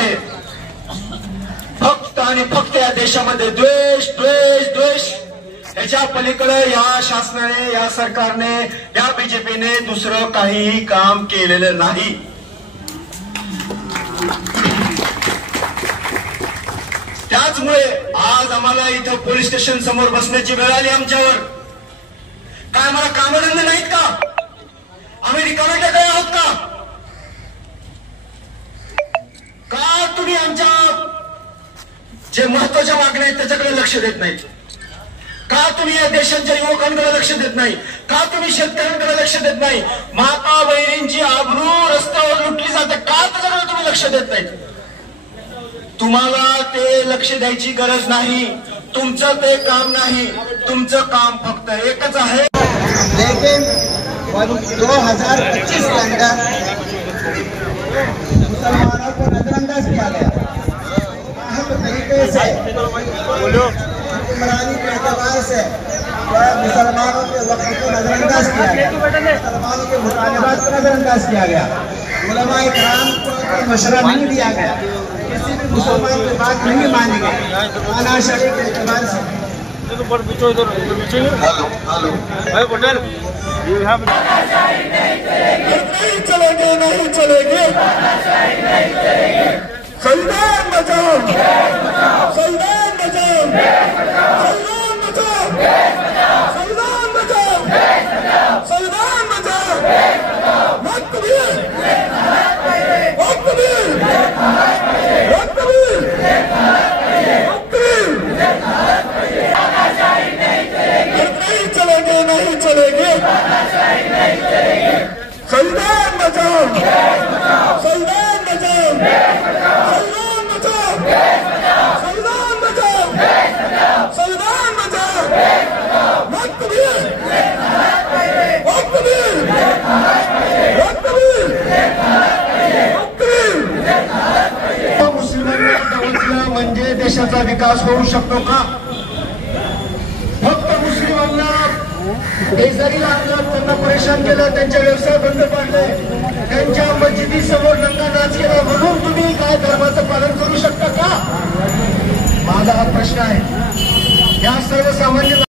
आहे. फक्त आणि फक्त या देशामध्ये द्वेष द्वेष द्वेष याच्या पलीकडे या शासनाने, या सरकारने, या बीजेपीने दुसरं काहीही काम केलेलं नाही. त्याचमुळे आज आम्हाला इथं पोलीस स्टेशन समोर बसण्याची वेळ आली आमच्यावर. काय आम्हाला कामधंदे नाहीत का? आम्ही रिकामे काय आहोत का? का तुम्ही आमच्या जे महत्वाच्या मागण्या आहेत त्याच्याकडे लक्ष देत नाहीत? का तुम्ही या देशाच्या युवकांकडे लक्ष देत नाही? का तुम्ही शेतकऱ्यांकडे लक्ष देत नाही? माता बहिणींची आबरू रस्त्यावर लुटली जाते, का त्याच्याकडे तुम्ही लक्ष देत नाही? तुम्हाला ते लक्ष द्यायची गरज नाही. तुमचं ते काम नाही. तुमचं काम फक्त एकच आहे. लेकिन 2025 के अंदर मुसलमानों को नजरअंदाज किया गया. अहम तरीके से हुक्मरानी के एतबार से मुसलमानों के वक्त को नजरअंदाज किया गया. मुसलमानों के मुतालबात को नजरअंदाज किया गया. उलमा इकराम को मशवरा नहीं दिया गया. किसी भी मुसलमान की बात नहीं मानी गई. तानाशाही के एतबार से भाई पटेल नहीं चलेंगे, नहीं चलेंगे. संविधान बचाओ, संविधान बचाओ, संविधान बचाओ, संविधान बचाओ, संविधान बचाओ. वक्त कबीर, वक्त कबीर, वक्त कबीर, वक्त कबीर. नहीं चलेंगे, नहीं चलेंगे. संविधान बचाओ, संविधान बचाओ, संविधान बचाओ, संविधान बचाओ, संविधान बचाओ. वक्त कबीर, वक्त कबीर, वक्त कबीर, वक्त कबीर. मुस्लिमांना दवचलं म्हणजे देशाचा विकास होऊ शकतो का? फक्त मुस्लिमांना बेजारी लागलं, त्यांना परेशान केलं, त्यांचे व्यवसाय बंद पाडले, त्यांच्या मस्जिदी समोर नंगा नाच केला म्हणून तुम्ही काय धर्माचं पालन करू शकता का? माझा हा प्रश्न आहे. या सर्वसामान्य